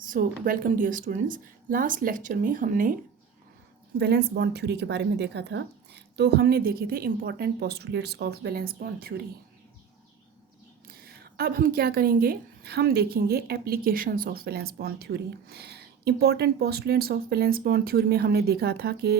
सो welcome dear students. Last lecture में हमने valence bond theory के बारे में देखा था। तो हमने देखे थे important postulates of valence bond theory. अब हम क्या करेंगे, हम देखेंगे applications of valence bond theory. Important postulates of valence bond theory में हमने देखा था कि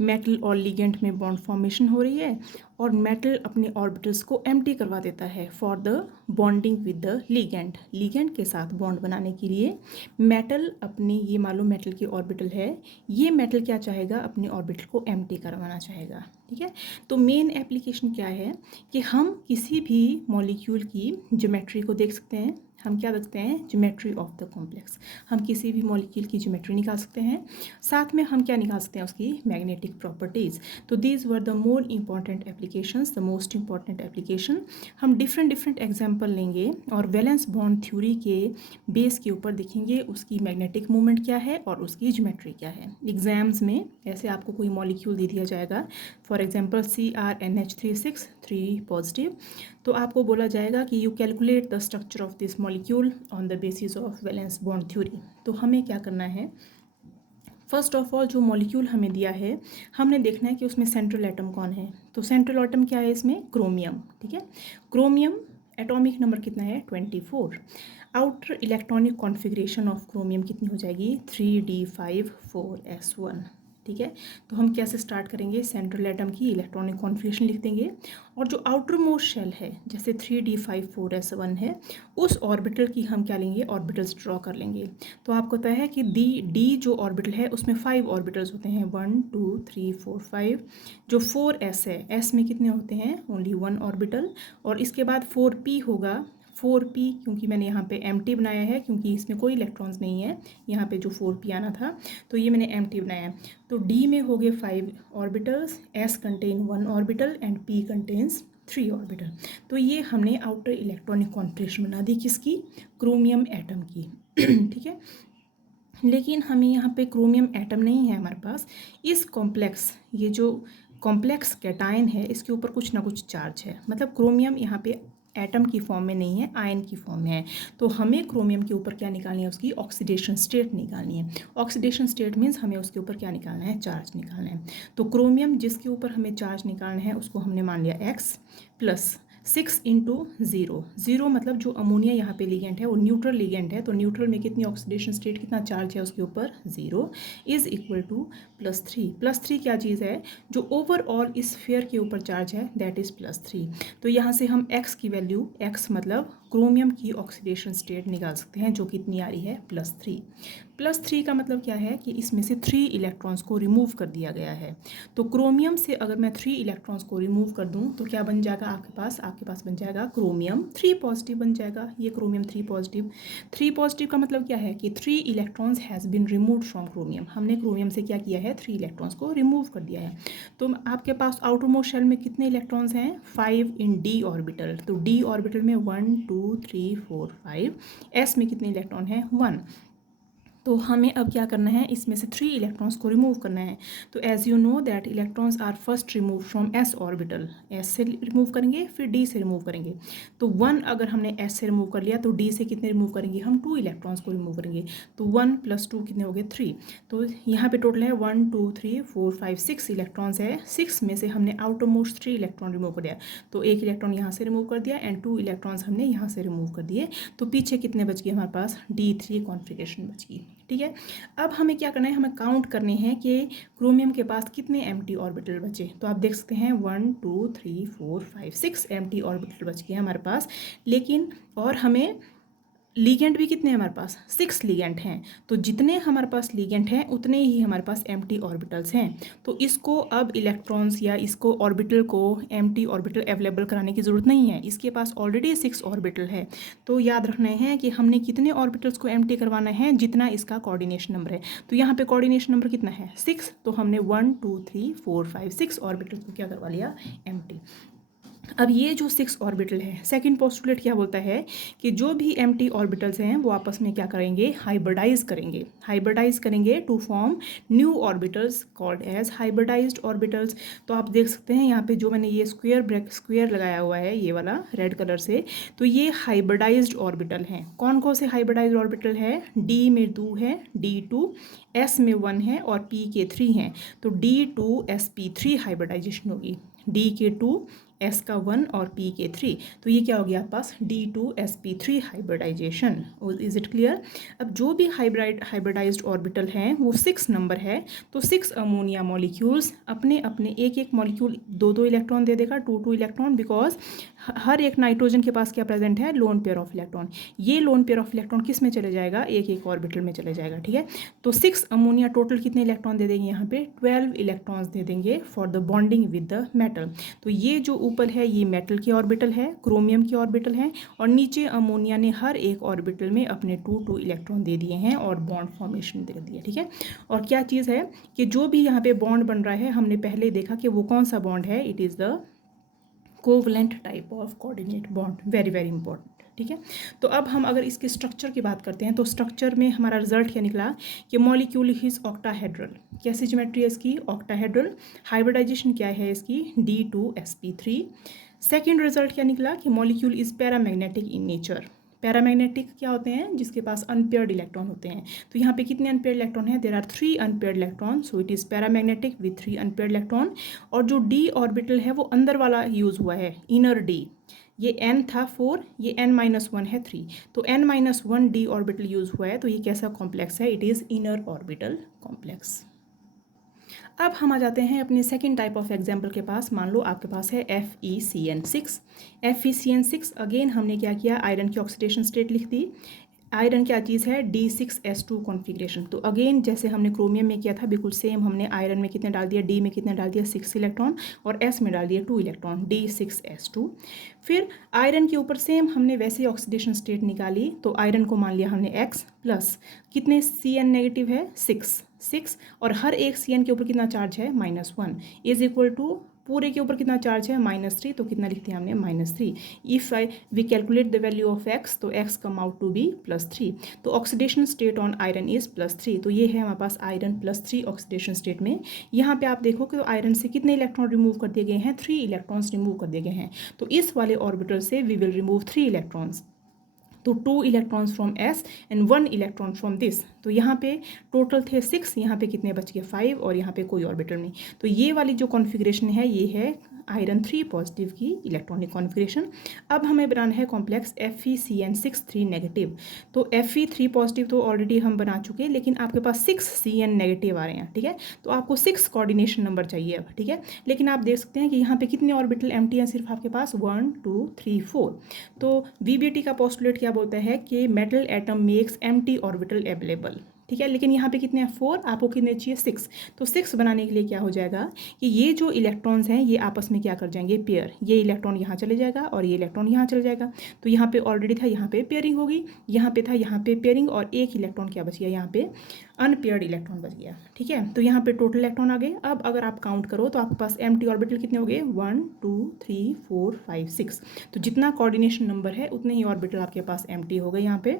मेटल और लिगेंड में बॉन्ड फॉर्मेशन हो रही है और मेटल अपने ऑर्बिटल्स को एम्प्टी करवा देता है for the bonding with the ligand. Ligand के साथ बॉन्ड बनाने के लिए मेटल अपनी, ये मान लो मेटल की ऑर्बिटल है, ये मेटल क्या चाहेगा, अपने ऑर्बिटल को एम्प्टी करवाना चाहेगा। ठीक है, तो मेन एप्लीकेशन क्या है कि हम किसी भी मॉलिक्यूल की ज्योमेट्री को देख सकते हैं। हम क्या देखते हैं, ज्योमेट्री ऑफ द कॉम्प्लेक्स। हम किसी भी मॉलिक्यूल की ज्योमेट्री निकाल सकते हैं, साथ में हम क्या निकाल सकते हैं, उसकी मैग्नेटिक प्रॉपर्टीज़। तो these were the more important applications, the most important application. हम डिफरेंट एग्जाम्पल लेंगे और वैलेंस बॉन्ड थ्योरी के बेस के ऊपर देखेंगे उसकी मैग्नेटिक मूवमेंट क्या है और उसकी ज्योमेट्री क्या है। एग्जाम्स में ऐसे आपको कोई मॉलिक्यूल दे दिया जाएगा, फॉर एग्जाम्पल CrNH3 3 पॉजिटिव, तो आपको बोला जाएगा कि you calculate the structure of this molecule on the basis of valence bond theory. तो हमें क्या करना है, फर्स्ट ऑफ ऑल जो मॉलिक्यूल हमें दिया है हमने देखना है कि उसमें सेंट्रल एटम कौन है। तो सेंट्रल एटम क्या है इसमें, क्रोमियम। ठीक है, क्रोमियम एटॉमिक नंबर कितना है, 24। Outer electronic configuration of chromium कितनी हो जाएगी, 3d5 4s1। ठीक है, तो हम कैसे स्टार्ट करेंगे, सेंट्रल एटम की इलेक्ट्रॉनिक कॉन्फ़िगरेशन लिख देंगे और जो आउटर मोस्ट शेल है जैसे 3d5 4s1 है, उस ऑर्बिटल की हम क्या लेंगे, ऑर्बिटल्स ड्रॉ कर लेंगे। तो आपको पता है कि डी जो ऑर्बिटल है उसमें 5 ऑर्बिटल्स होते हैं, 1 2 3 4 5। जो 4s है, s में कितने होते हैं, ओनली 1 ऑर्बिटल। और इसके बाद 4p होगा, 4p क्योंकि मैंने यहाँ पे एम्प्टी बनाया है क्योंकि इसमें कोई इलेक्ट्रॉन्स नहीं है, यहाँ पे जो 4p आना था तो ये मैंने एम्प्टी बनाया है। तो d में हो गए 5 orbitals, s contain 1 orbital and p contains 3 orbital. तो ये हमने आउटर इलेक्ट्रॉनिक कॉन्फ़िगरेशन बना दी किसकी, क्रोमियम एटम की। ठीक है, लेकिन हमें यहाँ पे क्रोमियम एटम नहीं है हमारे पास। इस कॉम्प्लेक्स, ये जो कॉम्प्लेक्स कैटायन है इसके ऊपर कुछ ना कुछ चार्ज है, मतलब क्रोमियम यहाँ पे एटम की फॉर्म में नहीं है, आयन की फॉर्म में है। तो हमें क्रोमियम के ऊपर क्या निकालनी है, उसकी ऑक्सीडेशन स्टेट निकालनी है। ऑक्सीडेशन स्टेट मीन्स हमें उसके ऊपर क्या निकालना है, चार्ज निकालना है। तो क्रोमियम जिसके ऊपर हमें चार्ज निकालना है उसको हमने मान लिया x प्लस 6 इंटू 0 मतलब जो अमोनिया यहाँ पे लिगेंड है वो न्यूट्रल लिगेंड है, तो न्यूट्रल में कितनी ऑक्सीडेशन स्टेट, कितना चार्ज है उसके ऊपर, 0 इज इक्वल टू +3। +3 क्या चीज़ है, जो ओवरऑल इस स्फीयर के ऊपर चार्ज है दैट इज़ +3। तो यहाँ से हम x की वैल्यू, x मतलब क्रोमियम की ऑक्सीडेशन स्टेट निकाल सकते हैं जो कितनी आ रही है, +3। +3 का मतलब क्या है कि इसमें से 3 इलेक्ट्रॉन्स को रिमूव कर दिया गया है। तो क्रोमियम से अगर मैं 3 इलेक्ट्रॉन्स को रिमूव कर दूं तो क्या बन जाएगा आपके पास बन जाएगा क्रोमियम 3 पॉजिटिव बन जाएगा। ये क्रोमियम 3 पॉजिटिव, 3 पॉजिटिव का मतलब क्या है कि 3 electrons has been removed from chromium. हमने क्रोमियम से क्या किया है, 3 इलेक्ट्रॉन्स को रिमूव कर दिया है। तो आपके पास आउटर मोस्ट शेल में कितने इलेक्ट्रॉन्स हैं, 5 इन डी ऑर्बिटल। तो डी ऑर्बिटल में 1 2 3 4 5, एस में कितने इलेक्ट्रॉन हैं, 1। तो हमें अब क्या करना है, इसमें से 3 इलेक्ट्रॉन्स को रिमूव करना है। तो as you know that electrons are first remove from s orbital, s से रिमूव करेंगे फिर d से रिमूव करेंगे। तो 1 अगर हमने s से रिमूव कर लिया तो d से कितने रिमूव करेंगे, हम 2 इलेक्ट्रॉन्स को रिमूव करेंगे। तो 1 + 2 कितने हो गए, 3। तो यहाँ पे टोटल है 1 2 3 4 5 6 इलेक्ट्रॉन्स है। 6 में से हमने आउटर मोस्ट 3 इलेक्ट्रॉन रिमूव कर दिया, तो 1 इलेक्ट्रॉन यहाँ से रिमूव कर दिया एंड 2 इलेक्ट्रॉन्स हमने यहाँ से रिमूव कर दिए। तो पीछे कितने बच गए हमारे पास, D3 कॉन्फ़िगरेशन बच गई। ठीक है, अब हमें क्या करना है, हमें काउंट करने हैं कि क्रोमियम के पास कितने एम्प्टी ऑर्बिटल बचे। तो आप देख सकते हैं 1 2 3 4 5 6 एम्प्टी ऑर्बिटल बच गए हमारे पास। लेकिन और हमें लीगेंड भी कितने हैं हमारे पास, 6 लीगेंड हैं। तो जितने हमारे पास लीगेंड हैं उतने ही हमारे पास एम्प्टी ऑर्बिटल्स हैं। तो इसको अब इलेक्ट्रॉन्स या इसको ऑर्बिटल को एम्प्टी ऑर्बिटल अवेलेबल कराने की ज़रूरत नहीं है, इसके पास ऑलरेडी 6 ऑर्बिटल है। तो याद रखना है कि हमने कितने ऑर्बिटल्स को एम्प्टी करवाना है, जितना इसका कोऑर्डिनेशन नंबर है। तो यहाँ पे कोऑर्डिनेशन नंबर कितना है, 6। तो हमने 1 2 3 4 5 6 ऑर्बिटल्स को क्या करवा लिया, एम्प्टी। अब ये जो 6 ऑर्बिटल है, सेकंड पोस्टुलेट क्या बोलता है कि जो भी एम्प्टी ऑर्बिटल्स हैं वो आपस में क्या करेंगे, हाइब्रिडाइज करेंगे to form new orbitals called as hybridised orbitals. तो आप देख सकते हैं यहाँ पे जो मैंने ये स्क्वायर लगाया हुआ है ये वाला रेड कलर से, तो ये हाइब्रिडाइज्ड ऑर्बिटल हैं। कौन कौन से हाइब्रिडाइज्ड ऑर्बिटल है, डी में 2 है, D2, S में 1 है और P के 3 हैं। तो D2sp3 हाइब्रिडाइजेशन होगी, D के 2, S का 1 और P के 3। तो ये क्या हो गया आपके पास, D2sp3 hybridisation. Is it clear. अब जो भी हाइब्रिडाइज्ड ऑर्बिटल हैं वो 6 नंबर है। तो 6 अमोनिया मॉलिक्यूल्स अपने अपने एक मॉलिक्यूल 2 इलेक्ट्रॉन दे देगा, 2 इलेक्ट्रॉन, बिकॉज हर एक नाइट्रोजन के पास क्या प्रेजेंट है, लोन पेयर ऑफ इलेक्ट्रॉन। ये लोन पेयर ऑफ इलेक्ट्रॉन किस में चले जाएगा, एक ऑर्बिटल में चले जाएगा, ठीक है। तो 6 अमोनिया टोटल कितने इलेक्ट्रॉन दे देंगे, यहाँ पे 12 इलेक्ट्रॉन्स दे देंगे for the bonding with the metal. तो ये जो ऊपर है ये मेटल की ऑर्बिटल है, क्रोमियम की ऑर्बिटल है, और नीचे अमोनिया ने हर एक ऑर्बिटल में अपने 2 इलेक्ट्रॉन दे दिए हैं और बॉन्ड फॉर्मेशन दे दिया, ठीक है। और क्या चीज़ है कि जो भी यहाँ पे बॉन्ड बन रहा है हमने पहले देखा कि वो कौन सा बॉन्ड है, it is the covalent type of coordinate bond, very very important, ठीक है। तो अब हम अगर इसके स्ट्रक्चर की बात करते हैं तो स्ट्रक्चर में हमारा रिजल्ट क्या निकला कि मॉलिक्यूल इज ऑक्टाहेड्रल। कैसी ज्योमेट्री है इसकी, ऑक्टाहेड्रल। हाइब्रिडाइजेशन क्या है इसकी, D2sp3। सेकेंड रिजल्ट क्या निकला कि molecule is paramagnetic in nature. Paramagnetic क्या होते हैं, जिसके पास अनपेयर्ड इलेक्ट्रॉन होते हैं। तो यहाँ पे कितने अनपेयर्ड इलेक्ट्रॉन हैं, there are 3 unpaired electron, so it is paramagnetic with 3 unpaired electron. और जो डी ऑर्बिटल है वो अंदर वाला यूज़ हुआ है, इनर डी। ये n था 4, ये n-1 है 3, तो n-1 डी ऑर्बिटल यूज़ हुआ है। तो ये कैसा कॉम्प्लेक्स है, it is inner orbital complex. अब हम आ जाते हैं अपने सेकेंड टाइप ऑफ एग्जाम्पल के पास। मान लो आपके पास है FeCN6। FeCN6 अगेन हमने क्या किया, आयरन की ऑक्सीडेशन स्टेट लिख दी। आयरन क्या चीज़ है, D6s2 कॉन्फ़िगरेशन। तो अगेन जैसे हमने क्रोमियम में किया था बिल्कुल सेम, हमने आयरन में कितने डाल दिया, D में कितने डाल दिया 6 इलेक्ट्रॉन, और S में डाल दिया 2 इलेक्ट्रॉन, D6s2। फिर आयरन के ऊपर सेम हमने वैसे ही ऑक्सीडेशन स्टेट निकाली। तो आयरन को मान लिया हमने X प्लस कितने Cn नेगेटिव है 6, और हर एक Cn के ऊपर कितना चार्ज है, -1, इज इक्वल टू पूरे के ऊपर कितना चार्ज है, -3, तो कितना लिखते हैं हमने, -3। If we calculate the value of x, तो x come out to be +3। तो oxidation state on iron is +3। तो ये है हमारे पास आयरन +3 ऑक्सीडेशन स्टेट में। यहाँ पे आप देखो कि तो आयरन से कितने इलेक्ट्रॉन रिमूव कर दिए गए हैं, 3 इलेक्ट्रॉन्स रिमूव कर दिए गए हैं। तो इस वाले ऑर्बिटल से वी विल रिमूव 3 इलेक्ट्रॉन्स। तो 2 electrons from S and 1 electron from this. तो यहाँ पे टोटल थे 6, यहाँ पे कितने बच गए 5, और यहाँ पे कोई ऑर्बिटल नहीं। तो ये वाली जो कॉन्फ़िगरेशन है ये है आयरन 3 पॉजिटिव की इलेक्ट्रॉनिक कॉन्फ़िगरेशन। अब हमें बनाना है कॉम्प्लेक्स FeCN6 3 नेगेटिव। तो Fe3 पॉजिटिव तो ऑलरेडी हम बना चुके हैं, लेकिन आपके पास 6 Cn नेगेटिव आ रहे हैं, ठीक है। तो आपको 6 कोऑर्डिनेशन नंबर चाहिए अब, ठीक है। लेकिन आप देख सकते हैं कि यहाँ पे कितने ऑर्बिटल एम्प्टी हैं, सिर्फ आपके पास 1 2 3 4। तो VBT का पोस्टुलेट क्या बोलता है कि metal atom makes empty orbital available, ठीक है। लेकिन यहाँ पे कितने हैं 4, आपको कितने चाहिए 6। तो 6 बनाने के लिए क्या हो जाएगा कि ये जो इलेक्ट्रॉन्स हैं ये आपस में क्या कर जाएंगे, पेयर। ये इलेक्ट्रॉन यहाँ चले जाएगा और ये इलेक्ट्रॉन यहाँ चले जाएगा। तो यहाँ पे ऑलरेडी था, यहाँ पे पेयरिंग होगी, यहाँ पे था, यहाँ पे पेयरिंग, और एक इलेक्ट्रॉन क्या बच गया, यहाँ पे अनपेयर्ड इलेक्ट्रॉन बच गया, ठीक है। तो यहाँ पे टोटल इलेक्ट्रॉन आ गए। अब अगर आप काउंट करो तो आपके पास एम्प्टी ऑर्बिटल कितने हो गए, 1 2 3 4 5 6। तो जितना कोऑर्डिनेशन नंबर है उतने ही ऑर्बिटल आपके पास एम्प्टी हो गए यहाँ पे।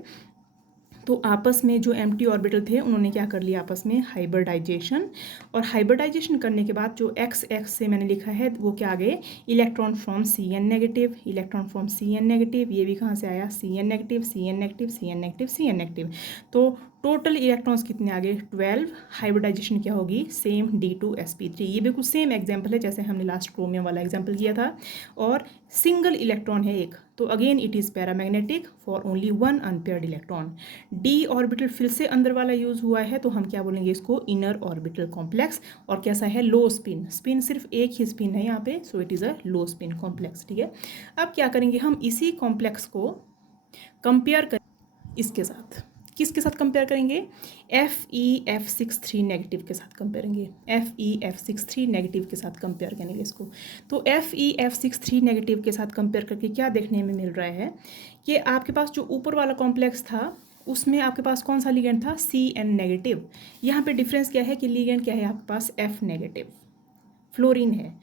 तो आपस में जो एम्प्टी ऑर्बिटल थे उन्होंने क्या कर लिया, आपस में हाइब्रिडाइजेशन। और हाइब्रिडाइजेशन करने के बाद जो x से मैंने लिखा है वो क्या आ गए, electron from Cn negative, electron from Cn negative. ये भी कहाँ से आया, Cn negative, Cn negative, Cn negative, Cn negative. तो टोटल इलेक्ट्रॉन्स कितने आ गए, 12। हाइब्रिडाइजेशन क्या होगी, सेम D2sp3। ये बिल्कुल सेम एग्जाम्पल है जैसे हमने लास्ट क्रोमियम वाला एग्जाम्पल किया था। और सिंगल इलेक्ट्रॉन है एक, तो again it is paramagnetic for only 1 unpaired electron. D orbital फिर से अंदर वाला यूज़ हुआ है, तो हम क्या बोलेंगे इसको, इनर ऑर्बिटल कॉम्प्लेक्स। और कैसा है, लो स्पिन। स्पिन सिर्फ एक ही स्पिन है यहाँ पे, सो it is a low spin complex, ठीक है। अब क्या करेंगे हम, इसी कॉम्प्लेक्स को कंपेयर कर इसके साथ, किसके साथ कंपेयर करेंगे, FeF63 नेगेटिव के साथ कंपेयर करेंगे, FeF63 नेगेटिव के साथ कंपेयर करेंगे इसको। तो FeF63 नेगेटिव के साथ कंपेयर करके क्या देखने में मिल रहा है कि आपके पास जो ऊपर वाला कॉम्प्लेक्स था उसमें आपके पास कौन सा लिगेंड था, Cn नेगेटिव। यहाँ पे डिफरेंस क्या है कि लिगेंड क्या है आपके पास, F नेगेटिव, फ्लोरीन है।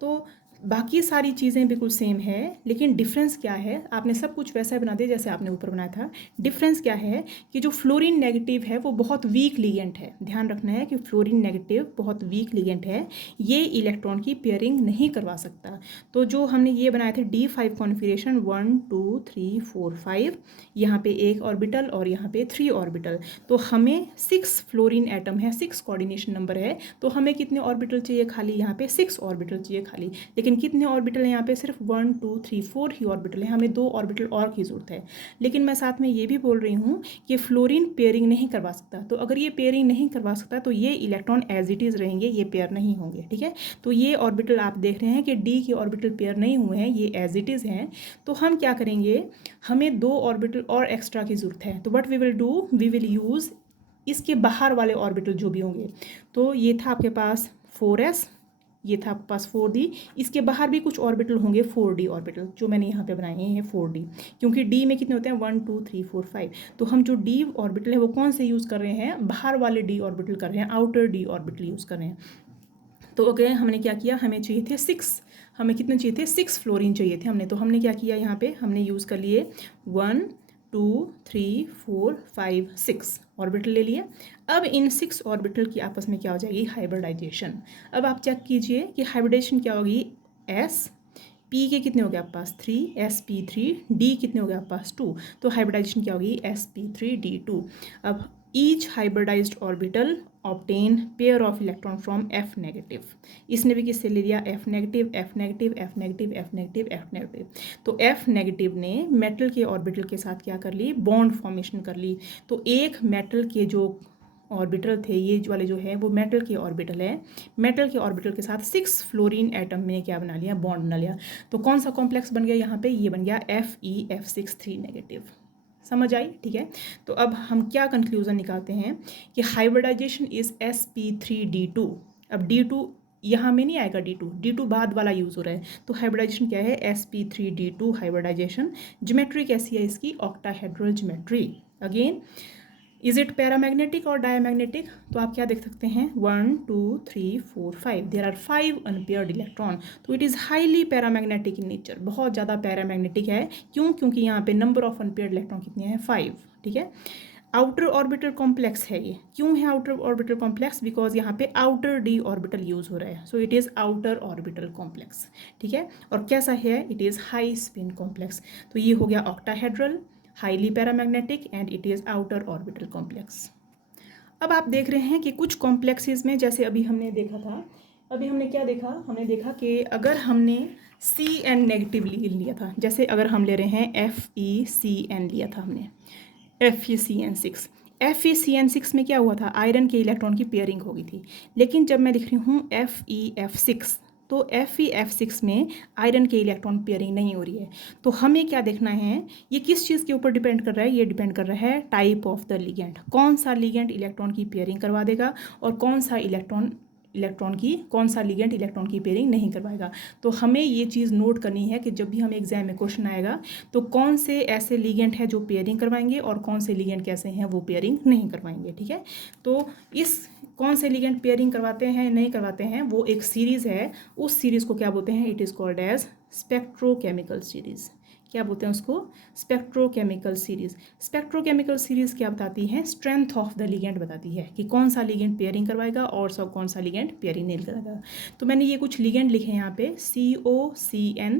तो बाकी सारी चीज़ें बिल्कुल सेम है, लेकिन डिफरेंस क्या है, आपने सब कुछ वैसा ही बना दिया जैसे आपने ऊपर बनाया था। डिफरेंस क्या है कि जो फ्लोरीन नेगेटिव है वो बहुत वीक लिगेंड है। ध्यान रखना है कि फ्लोरीन नेगेटिव बहुत वीक लिगेंड है, ये इलेक्ट्रॉन की पेयरिंग नहीं करवा सकता। तो जो हमने ये बनाए थे D5 कॉन्फ़िगरेशन 1 2 3 4 5, यहाँ पे एक ऑर्बिटल और यहाँ पे 3 ऑर्बिटल, तो हमें 6 फ्लोरीन एटम है, 6 कोऑर्डिनेशन नंबर है, तो हमें कितने ऑर्बिटल चाहिए खाली, यहाँ पे 6 ऑर्बिटल चाहिए खाली। लेकिन कितने ऑर्बिटल हैं यहाँ पे, सिर्फ 1 2 3 4 ही ऑर्बिटल है, हमें 2 ऑर्बिटल और की ज़रूरत है। लेकिन मैं साथ में ये भी बोल रही हूँ कि फ्लोरीन पेयरिंग नहीं करवा सकता, तो अगर ये पेयरिंग नहीं करवा सकता तो ये इलेक्ट्रॉन एज इट इज़ रहेंगे, ये पेयर नहीं होंगे। ठीक है, तो ये ऑर्बिटल आप देख रहे हैं कि डी के ऑर्बिटल पेयर नहीं हुए हैं, ये एज इट इज़ हैं। तो हम क्या करेंगे, हमें 2 ऑर्बिटल और एक्स्ट्रा की ज़रूरत है। तो what we will do, we will use इसके बाहर वाले ऑर्बिटल जो भी होंगे। तो ये था आपके पास 4s, ये था आपके पास 4d, इसके बाहर भी कुछ ऑर्बिटल होंगे 4d ऑर्बिटल, जो मैंने यहाँ पे बनाए हैं 4d, क्योंकि d में कितने होते हैं 1 2 3 4 5। तो हम जो d ऑर्बिटल है वो कौन से यूज़ कर रहे हैं, बाहर वाले d ऑर्बिटल कर रहे हैं, आउटर d ऑर्बिटल यूज़ कर रहे हैं। तो अगेन हमने क्या किया, हमें चाहिए थे 6, हमें कितने चाहिए थे, 6 फ्लोरीन चाहिए थे हमने। तो हमने क्या किया, यहाँ पे हमने यूज़ कर लिए 1 2 3 4 5 6 ऑर्बिटल ले लिए। अब इन 6 ऑर्बिटल की आपस में क्या हो जाएगी, हाइब्रिडाइजेशन। अब आप चेक कीजिए कि हाइब्रिडाइजेशन क्या होगी, एस पी के कितने हो गए आपके पास 3, sp3, डी कितने हो गए आपके पास 2, तो हाइब्रिडाइजेशन क्या होगी, sp3d2। अब each hybridised orbital obtain pair of electron from F negative. इसने भी किससे ले लिया, F negative F negative F negative F negative F negative. तो F नेगेटिव ने मेटल के ऑर्बिटल के साथ क्या कर ली, बॉन्ड फॉर्मेशन कर ली। तो एक मेटल के जो ऑर्बिटल थे, ये वाले जो है वो मेटल के ऑर्बिटल है, मेटल के ऑर्बिटल के साथ 6 फ्लोरीन एटम में क्या बना लिया, बॉन्ड बना लिया। तो कौन सा कॉम्प्लेक्स बन गया यहाँ पे, ये बन गया FeF63 नेगेटिव। समझ आई, ठीक है। तो अब हम क्या कंक्लूजन निकालते हैं कि हाइब्रिडाइजेशन इज sp3d2। अब d2 यहाँ में नहीं आएगा, d2 बाद वाला यूज़ हो रहा है। तो हाइब्रिडाइजेशन क्या है, sp3d2 हाइब्रिडाइजेशन। ज्योमेट्री कैसी है इसकी, octahedral geometry. Again is it paramagnetic और डायमैग्नेटिक, तो आप क्या देख सकते हैं 1 2 3 4 5, देयर आर 5 अनपेयर्ड इलेक्ट्रॉन। तो it is highly paramagnetic in nature, बहुत ज़्यादा पैरामैग्नेटिक है। क्यों, क्योंकि यहाँ पे नंबर ऑफ अनपेयर्ड इलेक्ट्रॉन कितने हैं, 5। ठीक है, आउटर ऑर्बिटल कॉम्प्लेक्स है ये। क्यों है आउटर ऑर्बिटल कॉम्प्लेक्स, बिकॉज यहाँ पे आउटर डी ऑर्बिटल यूज हो रहा है, सो it is outer orbital complex. ठीक है, और कैसा है, it is high spin complex. तो ये हो गया octahedral, highly paramagnetic and it is outer orbital complex. अब आप देख रहे हैं कि कुछ कॉम्प्लेक्सेस में, जैसे अभी हमने देखा था, अभी हमने क्या देखा, हमने देखा कि अगर हमने Cn नेगेटिव लिया था, जैसे अगर हम ले रहे हैं FeCn लिया था हमने, FeCN6, FeCN6 में क्या हुआ था, आयरन के इलेक्ट्रॉन की पेयरिंग हो गई थी। लेकिन जब मैं लिख रही हूँ FeF6, तो FeF6 में आयरन के इलेक्ट्रॉन पेयरिंग नहीं हो रही है। तो हमें क्या देखना है, ये किस चीज़ के ऊपर डिपेंड कर रहा है, ये डिपेंड कर रहा है टाइप ऑफ द लिगेंड, कौन सा लिगेंड इलेक्ट्रॉन की पेयरिंग करवा देगा और कौन सा कौन सा लिगेंड इलेक्ट्रॉन की पेयरिंग नहीं करवाएगा। तो हमें ये चीज़ नोट करनी है कि जब भी हमें एग्जाम में क्वेश्चन आएगा तो कौन से ऐसे लिगेंड है जो पेयरिंग करवाएंगे और कौन से लिगेंड कैसे हैं वो पेयरिंग नहीं करवाएंगे। ठीक है, तो इस कौन से लिगेंड पेयरिंग करवाते हैं नहीं करवाते हैं वो एक सीरीज़ है, उस सीरीज़ को क्या बोलते हैं, it is called as spectrochemical series. क्या बोलते हैं उसको, स्पेक्ट्रोकेमिकल सीरीज़। स्पेक्ट्रोकेमिकल सीरीज़ क्या बताती है, स्ट्रेंथ ऑफ द लिगेंड बताती है कि कौन सा लिगेंड पेयरिंग करवाएगा और कौन सा लिगेंड पेयरिंग नहीं करवाएगा। तो मैंने ये कुछ लिगेंड लिखे हैं यहाँ पे, COCN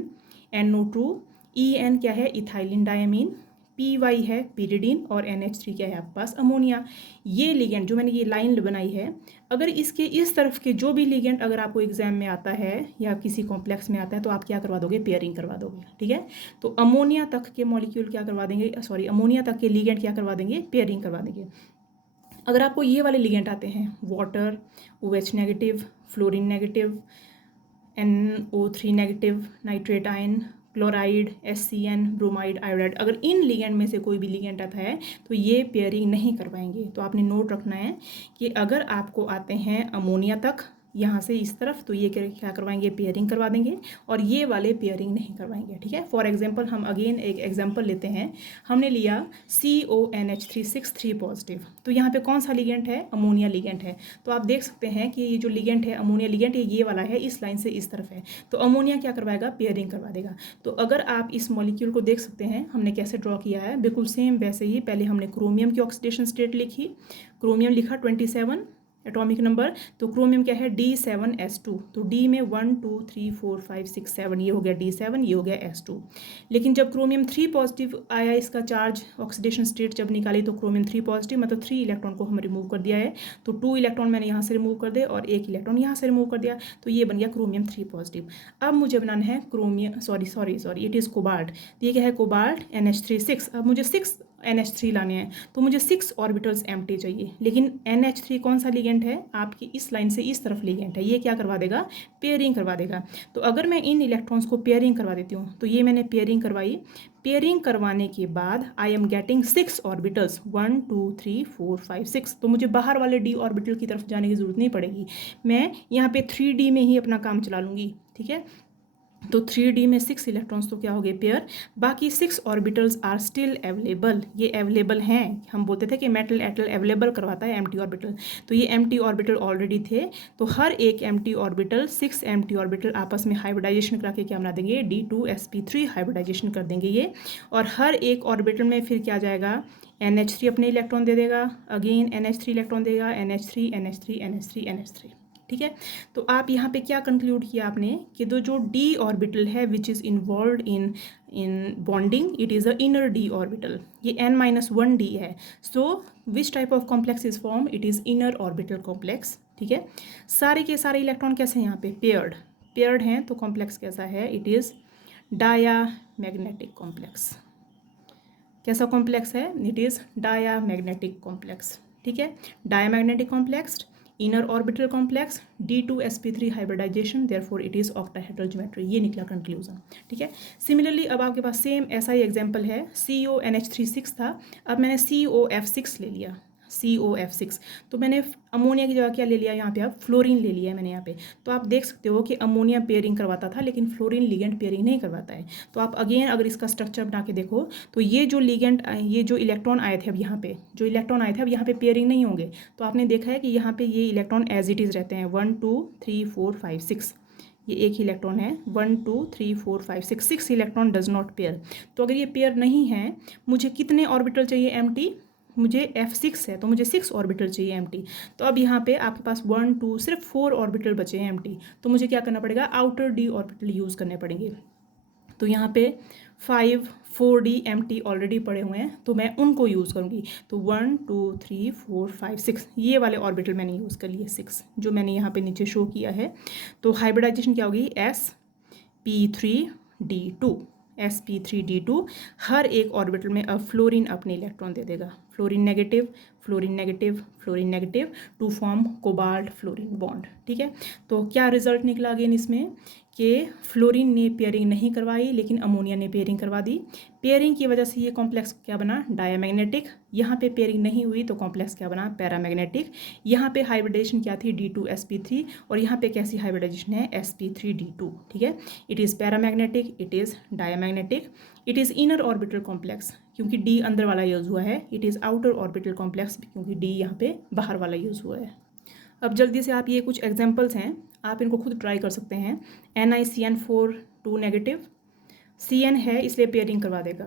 NO2, EN क्या है, इथाइलिन डायमीन, PY है पिरिडीन और NH3 क्या है आपके पास, अमोनिया। ये लिगेंड जो मैंने ये लाइन बनाई है, अगर इसके इस तरफ के जो भी लिगेंड अगर आपको एग्जाम में आता है या किसी कॉम्प्लेक्स में आता है तो आप क्या करवा दोगे, पेयरिंग करवा दोगे। ठीक है, तो अमोनिया तक के मॉलिक्यूल क्या करवा देंगे, अमोनिया तक के लिगेंड क्या करवा देंगे, पेयरिंग करवा देंगे। अगर आपको ये वाले लिगेंड आते हैं, water OH negative, fluorine negative, NO3 negative, nitrate ion, chloride, SCN, bromide, iodide, अगर इन लिगेंड में से कोई भी लिगेंड आता है तो ये पेयरिंग नहीं करवाएंगे। तो आपने नोट रखना है कि अगर आपको आते हैं अमोनिया तक यहाँ से इस तरफ, तो ये क्या करवाएंगे, पेयरिंग करवा देंगे, और ये वाले पेयरिंग नहीं करवाएंगे, ठीक है। फॉर एग्जांपल हम अगेन एक एग्जांपल लेते हैं, हमने लिया CONH3 पॉजिटिव, तो यहाँ पे कौन सा लिगेंड है, अमोनिया लिगेंड है। तो आप देख सकते हैं कि ये जो लिगेंड है अमोनिया लिगेंड, ये वाला है, इस लाइन से इस तरफ है, तो अमोनिया क्या करवाएगा, पेयरिंग करवा देगा। तो अगर आप इस मॉलिक्यूल को देख सकते हैं हमने कैसे ड्रॉ किया है, बिल्कुल सेम वैसे ही। पहले हमने क्रोमियम की ऑक्सीडेशन स्टेट लिखी, क्रोमियम लिखा 27 एटॉमिक नंबर, तो क्रोमियम क्या है, D7S2, तो D में 1 2 3 4 5 6 7, ये हो गया D7, ये हो गया S2। लेकिन जब क्रोमियम 3 पॉजिटिव आया, इसका चार्ज ऑक्सीडेशन स्टेट जब निकाली, तो क्रोमियम 3 पॉजिटिव मतलब 3 इलेक्ट्रॉन को हम रिमूव कर दिया है, तो 2 इलेक्ट्रॉन मैंने यहाँ से रिमूव कर दिया और 1 इलेक्ट्रॉन यहाँ से रिमूव कर दिया, तो ये बन गया क्रोमियम 3 पॉजिटिव। अब मुझे बनाना है chromium, sorry it is cobalt, तो ये क्या है, कोबाल्ट NH3 अब मुझे 6 NH3 लाने हैं, तो मुझे 6 ऑर्बिटल्स एम्प्टी चाहिए, लेकिन NH3 कौन सा लिगेंड है, आपकी इस लाइन से इस तरफ लिगेंड है, ये क्या करवा देगा, पेयरिंग करवा देगा। तो अगर मैं इन इलेक्ट्रॉन्स को पेयरिंग करवा देती हूँ, तो ये मैंने पेयरिंग करवाई, पेयरिंग करवाने के बाद आई एम गेटिंग 6 ऑर्बिटल्स, 1 2 3 4 5 6, तो मुझे बाहर वाले D ऑर्बिटल की तरफ जाने की जरूरत नहीं पड़ेगी, मैं यहाँ पे 3D में ही अपना काम चला लूँगी, ठीक है। तो 3D में 6 इलेक्ट्रॉन्स तो क्या हो गए, पेयर, बाकी 6 ऑर्बिटल्स आर स्टिल अवेलेबल, ये अवेलेबल हैं। हम बोलते थे कि मेटल एटल अवेलेबल करवाता है एम्प्टी ऑर्बिटल, तो ये एम्प्टी ऑर्बिटल ऑलरेडी थे, तो हर एक एम्प्टी ऑर्बिटल, 6 एम्प्टी ऑर्बिटल आपस में हाइब्रिडाइजेशन करा के क्या बना देंगे, D2sp3 हाइब्रिडाइजेशन कर देंगे ये, और हर एक ऑर्बिटल में फिर क्या जाएगा, NH3 अपने इलेक्ट्रॉन दे देगा, अगेन NH3 इलेक्ट्रॉन देगा, NH3 NH3 NH3 NH3, ठीक है। तो आप यहाँ पे क्या कंक्लूड किया आपने कि जो D ऑर्बिटल है which is involve in bonding, it is a inner D orbital, ये n-1 D है, so which type of complex is form, it is inner orbital complex, ठीक है। सारे के सारे इलेक्ट्रॉन कैसे हैं यहाँ पे, पेयर्ड हैं, तो कॉम्प्लेक्स कैसा है, इट इज़ डायामैग्नेटिक कॉम्प्लेक्स। कैसा कॉम्प्लेक्स है, इट इज़ डायामैग्नेटिक कॉम्प्लेक्स, ठीक है। Diamagnetic complex, inner orbital complex, D2sp3 hybridisation, therefore it is octahedral geometry, ये निकला कंक्लूजन, ठीक है। सिमिलरली अब आपके पास सेम ऐसा ही एग्जांपल है, CONH3 था, अब मैंने COF6 ले लिया, COF6, तो मैंने अमोनिया की जगह क्या ले लिया, यहाँ पे अब फ्लोरीन ले लिया है मैंने यहाँ पे। तो आप देख सकते हो कि अमोनिया पेयरिंग करवाता था, लेकिन फ्लोरीन लिगेंड पेयरिंग नहीं करवाता है। तो आप अगेन अगर इसका स्ट्रक्चर बना के देखो, तो ये जो लिगेंड, ये जो इलेक्ट्रॉन आए थे, अब यहाँ पे जो इलेक्ट्रॉन आए थे, अब यहाँ पे पेयरिंग नहीं होंगे, तो आपने देखा है कि यहाँ पे ये इलेक्ट्रॉन एज इट इज़ रहते हैं, 1 2 3 4 5 6, ये एक ही इलेक्ट्रॉन है, 1 2 3 4 5 6 इलेक्ट्रॉन डज नॉट पेयर। तो अगर ये पेयर नहीं है, मुझे कितने ऑर्बिटल चाहिए एम्प्टी, मुझे F6 है, तो मुझे 6 ऑर्बिटल चाहिए एम्प्टी। तो अब यहाँ पे आपके पास 1 2 सिर्फ 4 ऑर्बिटल बचे हैं एम्प्टी, तो मुझे क्या करना पड़ेगा, आउटर D ऑर्बिटल यूज़ करने पड़ेंगे। तो यहाँ पे 4D एम्प्टी ऑलरेडी पड़े हुए हैं, तो मैं उनको यूज़ करूँगी। तो 1 2 3 4 5 6 ये वाले ऑर्बिटल मैंने यूज़ कर लिए, 6 जो मैंने यहाँ पे नीचे शो किया है। तो हाइब्रिडाइजेशन क्या होगी, sp3d2, sp3d2, हर एक ऑर्बिटल में अब फ्लोरीन अपने इलेक्ट्रॉन दे देगा, fluorine negative fluorine negative fluorine negative, to form cobalt fluorine bond, ठीक है। तो क्या रिजल्ट निकला अगेन इसमें कि फ्लोरीन ने पेयरिंग नहीं करवाई, लेकिन अमोनिया ने पेयरिंग करवा दी। पेयरिंग की वजह से ये कॉम्प्लेक्स क्या बना, डायामैग्नेटिक। यहाँ पे पेयरिंग नहीं हुई तो कॉम्प्लेक्स क्या बना, पैरामैग्नेटिक। यहाँ पे हाइब्रिडेशन क्या थी, D2sp3, और यहाँ पे कैसी हाइब्रिडाइजेशन है, sp3d2, ठीक है। It is paramagnetic, it is diamagnetic, it is inner orbital complex क्योंकि D अंदर वाला यूज़ हुआ है, it is outer orbital complex क्योंकि D यहाँ पे बाहर वाला यूज़ हुआ है। अब जल्दी से आप ये कुछ एग्जांपल्स हैं, आप इनको खुद ट्राई कर सकते हैं। NiCN4 2 नेगेटिव, Cn है इसलिए पेयरिंग करवा देगा,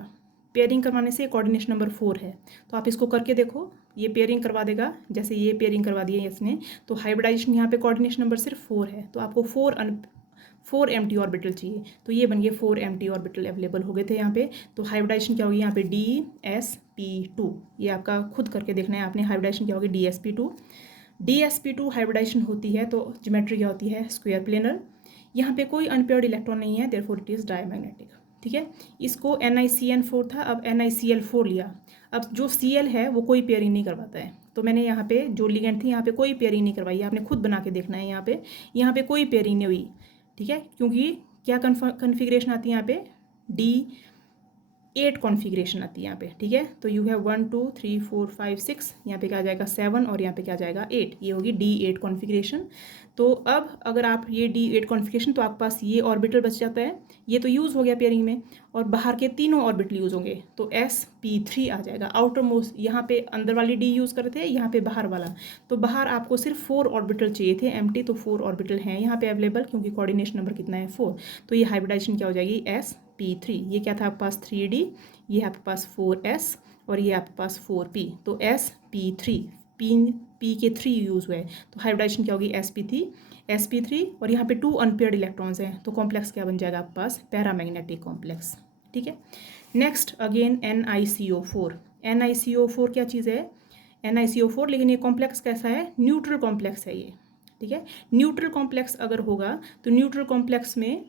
पेयरिंग करवाने से कोऑर्डिनेशन नंबर 4 है, तो आप इसको करके देखो, ये पेयरिंग करवा देगा। जैसे ये पेयरिंग करवा दी है इसने, तो हाइब्रिडाइजेशन यहाँ पे कोऑर्डिनेशन नंबर सिर्फ 4 है, तो आपको 4 एम्प्टी ऑर्बिटल चाहिए, तो ये बन गए 4 एम्प्टी ऑर्बिटल अवेलेबल हो गए थे यहाँ पे। तो हाइब्रिडाइजेशन क्या होगी यहाँ पे, DsP2, ये आपका खुद करके देखना है आपने, हाइब्रिडाइजेशन क्या होगी, DsP2। DsP2 हाइब्रिडाइजेशन होती है तो ज्योमेट्री क्या होती है, स्क्वायर प्लेनर। यहाँ पे कोई अनपेयर्ड इलेक्ट्रॉन नहीं है, देयरफॉर इट इज़ डायमैग्नेटिक, ठीक है। इसको NiCN4 था, अब NiCl4 लिया। अब जो Cl है वो कोई पेयरिंग नहीं करवाता है, तो मैंने यहाँ पे जो लिगेंड थी यहाँ पे कोई पेयरिंग नहीं करवाई, आपने खुद बना के देखना है। यहाँ पे कोई पेयरिंग नहीं हुई, ठीक है, क्योंकि क्या कन्फिग्रेशन आती है यहाँ पे, 8 कॉन्फ़िगरेशन आती है यहाँ पे, ठीक है। तो यू हैव 1 2 3 4 5 6, यहाँ पे क्या आ जाएगा 7 और यहाँ पे क्या आ जाएगा 8, ये होगी D8 कॉन्फ़िगरेशन। तो अब अगर आप ये D8 कॉन्फ़िगरेशन, तो आपके पास ये ऑर्बिटल बच जाता है, ये तो यूज़ हो गया पेयरिंग में, और बाहर के तीनों ऑर्बिटल यूज़ होंगे, तो sp3 आ जाएगा आउटर मोस्ट। यहाँ पे अंदर वाली D यूज़ कर रहे थे, यहाँ पे बाहर वाला, तो बाहर आपको सिर्फ 4 ऑर्बिटल चाहिए थे एम्प्टी, तो 4 ऑर्बिटल हैं यहाँ पे अवेलेबल, क्योंकि कोऑर्डिनेशन नंबर कितना है 4। तो ये हाइब्रिडाइजेशन क्या हो जाएगी sp3। ये क्या था आपके पास 3D, ये आपके पास 4s और ये आपके पास 4p, तो sp3, p के 3 यूज़ हुए, तो हाइब्रिडाइजेशन क्या होगी sp3 और यहाँ पे 2 अनपेयर्ड इलेक्ट्रॉन्स हैं, तो कॉम्प्लेक्स क्या बन जाएगा आपके पास पैरामैग्नेटिक कॉम्प्लेक्स, ठीक है। नेक्स्ट अगेन NiCO4 क्या चीज़ है NiCO4, लेकिन ये कॉम्प्लेक्स कैसा है, न्यूट्रल कॉम्प्लेक्स है ये, ठीक है। न्यूट्रल कॉम्प्लेक्स अगर होगा तो न्यूट्रल कॉम्प्लेक्स में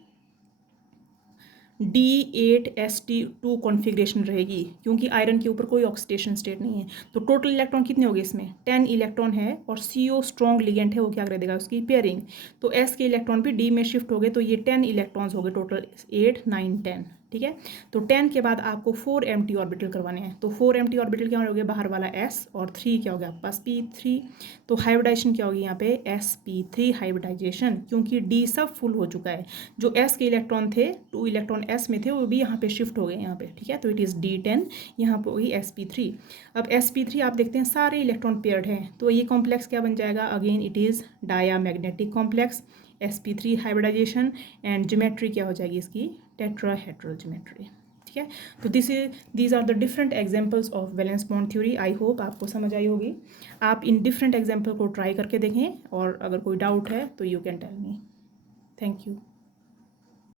D8St2 कॉन्फ़िगरेशन रहेगी, क्योंकि आयरन के ऊपर कोई ऑक्सीडेशन स्टेट नहीं है। तो टोटल इलेक्ट्रॉन कितने हो गए इसमें 10 इलेक्ट्रॉन है, और CO स्ट्रॉन्ग लिगेंड है, वो क्या कर देगा उसकी पेयरिंग, तो S के इलेक्ट्रॉन भी D में शिफ्ट हो गए, तो ये 10 इलेक्ट्रॉन्स हो गए टोटल, 8 9 10, ठीक है। तो 10 के बाद आपको 4 एम्प्टी ऑर्बिटल करवाने हैं, तो 4 एम्प्टी ऑर्बिटल क्या हो गया बाहर वाला S, और 3 क्या हो गया आपके पास p3। तो हाइब्रिडाइजेशन क्या होगी यहाँ पे sp3 हाइब्रिडाइजेशन, क्योंकि D सब फुल हो चुका है, जो S के इलेक्ट्रॉन थे 2 इलेक्ट्रॉन S में थे वो भी यहाँ पे शिफ्ट हो गए यहाँ पे, ठीक है। तो इट इज़ D10, यहाँ पे होगी sp3। अब sp3 आप देखते हैं सारे इलेक्ट्रॉन पेयर्ड हैं, तो ये कॉम्प्लेक्स क्या बन जाएगा, again it is diamagnetic complex, sp3 hybridisation, and geometry क्या हो जाएगी इसकी टेट्राहेड्रल ज्योमेट्री, ठीक है। तो these are the different examples of valence bond theory. I hope आपको समझ आई होगी। आप इन डिफरेंट एग्जांपल को ट्राई करके देखें, और अगर कोई डाउट है तो you can tell me. Thank you.